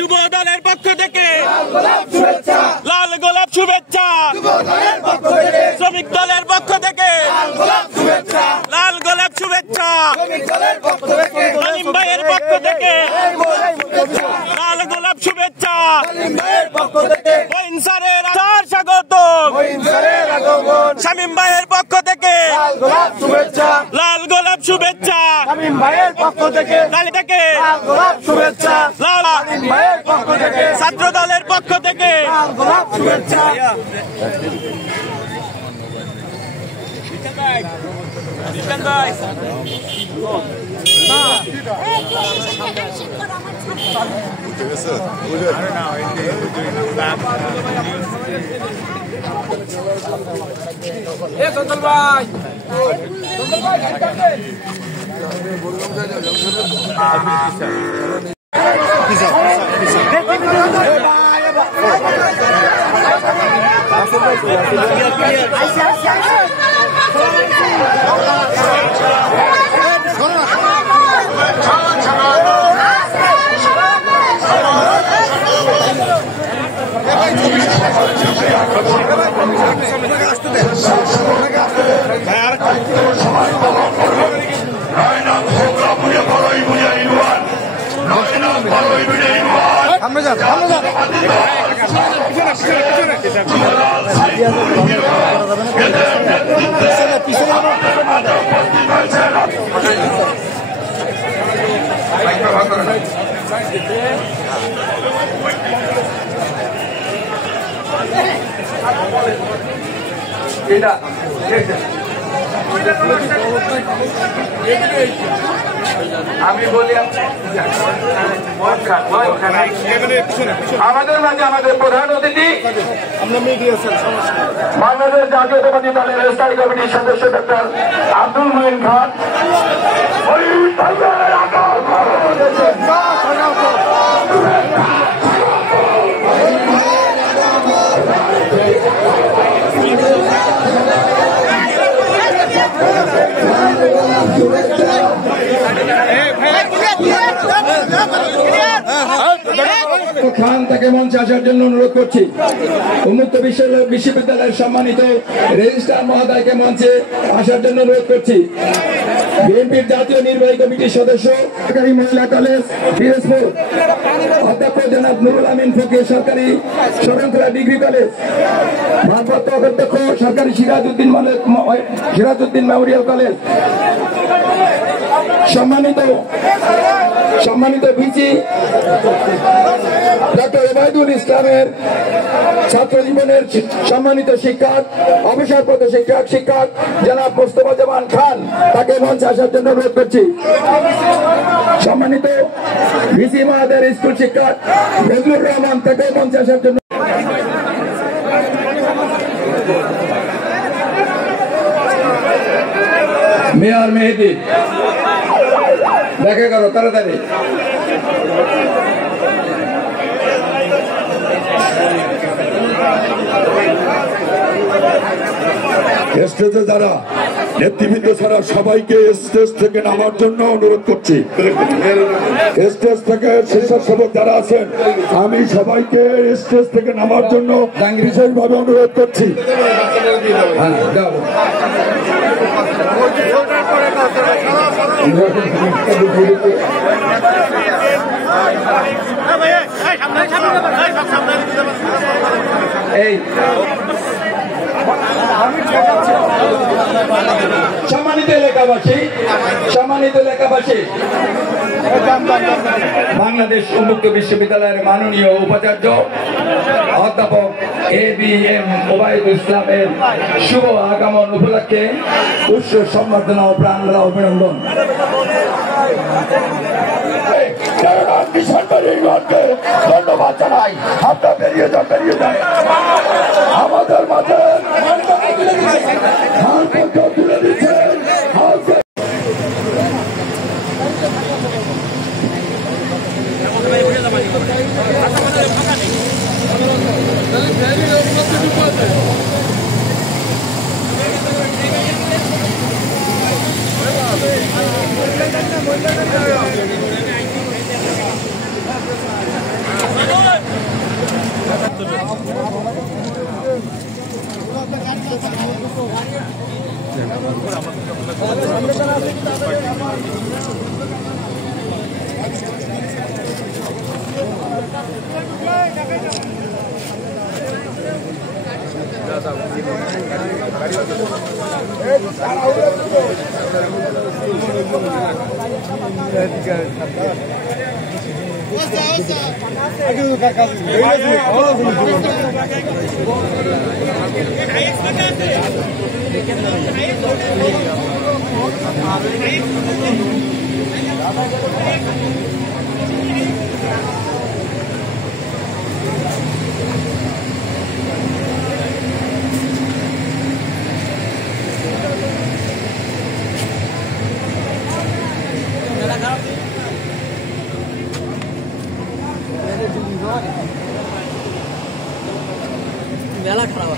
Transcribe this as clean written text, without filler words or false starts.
যুব দলের পক্ষ থেকে লাল গোলাপ শুভেচ্ছা, শ্রমিক দলের পক্ষ থেকে লাল গোলাপ শুভেচ্ছা, সলিম ভাইয়ের পক্ষ থেকে লাল গোলাপ শুভেচ্ছা, স্যারের স্বাগত, শামীম ভাইয়ের পক্ষ থেকে লাল গোলাপ শুভেচ্ছা, শামীম ভাইয়ের পক্ষ থেকে লাল গোলাপ শুভেচ্ছা, ছাত্র দলের পক্ষ থেকে লাল গোলাপ শুভেচ্ছা। আমি বলি আমাদের মাঝে আমাদের প্রধান অতিথি বাংলাদেশ জাতীয়তাবাদী দলের স্থায়ী কমিটির সদস্য ডক্টর আব্দুল মুইন খান। খান তাকে মঞ্চে আসার জন্য অনুরোধ করছি। উন্মুক্ত বিশ্ববিদ্যালয়ের সম্মানিত রেজিস্ট্রার মহোদয়কে মঞ্চে আসার জন্য অনুরোধ করছি। বিএনপির জাতীয় নির্বাহী কমিটির সদস্য সরকারি মহিলা কলেজ পিরোজপুর অধ্যক্ষ জনাব নুরুল আমিন ফকির সরকারি শরণখোলা ডিগ্রি কলেজ ভারপ্রাপ্ত অধ্যক্ষ সরকারি সিরাজউদ্দিন মেমোরিয়াল কলেজ সম্মানিত ভিসি ডক্টর ওবায়দুল ইসলামের ছাত্র জীবনের সম্মানিত শিক্ষক অবসরপ্রাপ্ত শিক্ষক জনাব মোস্তফা জামান খান তাকে মঞ্চে আসার জন্য অনুরোধ করছি। সম্মানিত ভিসি মহোদয়ের স্কুল শিক্ষক ফজলুর রহমান তাকে মঞ্চে আসার জন্য। মেয়র মেহেদি দেখা করো তাড়াতাড়ি। স্টেজে যারা নেতৃবৃন্দ ছাড়া সবাইকে স্টেজ থেকে নামার জন্য অনুরোধ করছি। স্টেজ থেকে স্বেচ্ছাসেবক যারা আছেন আমি সবাইকে স্টেজ থেকে নামার জন্য বিশেষভাবে অনুরোধ করছি। এই সম্মানিত এলাকাবাসী বাংলাদেশ উন্মুক্ত বিশ্ববিদ্যালয়ের মাননীয় উপাচার্য অধ্যাপক ABM ওবায়দুল ইসলামের শুভ আগমন উপলক্ষে উচ্চ সম্বর্ধনা ও প্রাণঢালা অভিনন্দন। ধন্যবাদ জানাই। আপনারা বেরিয়ে যান আমাদের মাঝে তুলে দিচ্ছেন। मेला खड़ा हुआ